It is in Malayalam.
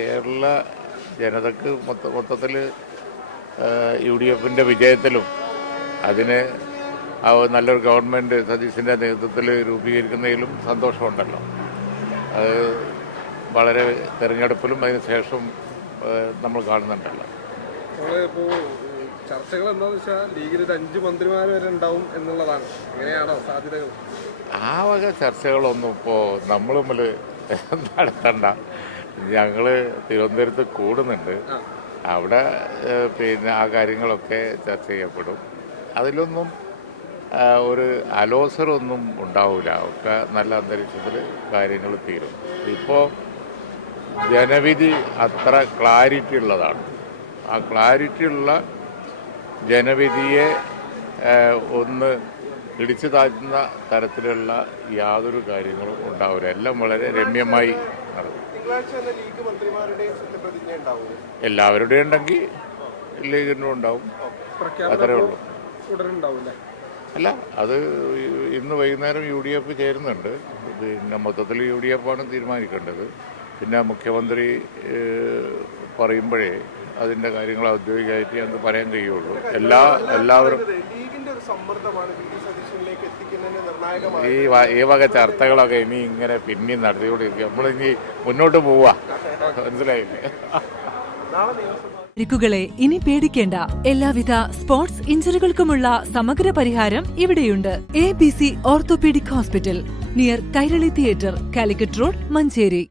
കേരള ജനതക്ക് മൊത്തത്തിൽ UDFിൻ്റെ വിജയത്തിലും അതിന് നല്ലൊരു ഗവൺമെൻറ് സതീശിൻ്റെ നേതൃത്വത്തിൽ രൂപീകരിക്കുന്നതിലും സന്തോഷമുണ്ടല്ലോ. അത് വളരെ തെരഞ്ഞെടുപ്പിലും അതിന് ശേഷം നമ്മൾ കാണുന്നുണ്ടല്ലോ. ഇപ്പോൾ ചർച്ചകൾ എന്താണെന്ന് വെച്ചാൽ ലീഗിൽ 5 മന്ത്രിമാർ വരെ ഉണ്ടാവും എന്നുള്ളതാണ്. എങ്ങനെയാണോ സാധ്യതകൾ? ആ വക ചർച്ചകളൊന്നും ഇപ്പോൾ നമ്മൾ തമ്മിൽ നടത്തണ്ട. ഞങ്ങൾ തിരുവനന്തപുരത്ത് കൂടുന്നുണ്ട്. അവിടെ ആ കാര്യങ്ങളൊക്കെ ചർച്ച ചെയ്യപ്പെടും. അതിലൊന്നും ഒരു അലോസരമൊന്നും ഉണ്ടാവില്ല. ഒക്കെ നല്ല അന്തരീക്ഷത്തിൽ കാര്യങ്ങൾ തീരും. ഇപ്പോൾ ജനവിധി അത്ര ക്ലാരിറ്റി ഉള്ളതാണ്. ആ ക്ലാരിറ്റിയുള്ള ജനവിധിയെ ഒന്ന് ഇടിച്ചു താഴ്ത്തുന്ന തരത്തിലുള്ള യാതൊരു കാര്യങ്ങളും ഉണ്ടാവില്ല. എല്ലാം വളരെ രമ്യമായി നടക്കും. എല്ലാവരുടെയും ഉണ്ടെങ്കിൽ ലീഗിനും ഉണ്ടാവും. അത്രേ ഉള്ളൂ. അല്ല, അത് ഇന്ന് വൈകുന്നേരം UDF ചേരുന്നുണ്ട്. പിന്നെ മൊത്തത്തിൽ UDF ആണ് തീരുമാനിക്കേണ്ടത്. പിന്നെ മുഖ്യമന്ത്രി പറയുമ്പോഴേ അതിൻ്റെ കാര്യങ്ങൾ ഔദ്യോഗികമായിട്ട് ഞങ്ങൾക്ക് പറയാൻ കഴിയുള്ളൂ. എല്ലാവരും ഈ വക ചർച്ചകളൊക്കെ ഇനി ഇങ്ങനെ പിന്നെയും നടത്തിക്കൊണ്ടിരിക്കുക. നമ്മളിനി മുന്നോട്ട് പോവാ. മനസ്സിലായില്ലേ? പരിക്കുകളെ ഇനി പേടിക്കേണ്ട. എല്ലാവിധ സ്പോർട്സ് ഇഞ്ചറികൾക്കുമുള്ള സമഗ്ര പരിഹാരം ഇവിടെയുണ്ട്. ABC orthopaedic hospital, near Kairali theatre, Calicut road, Manjeri.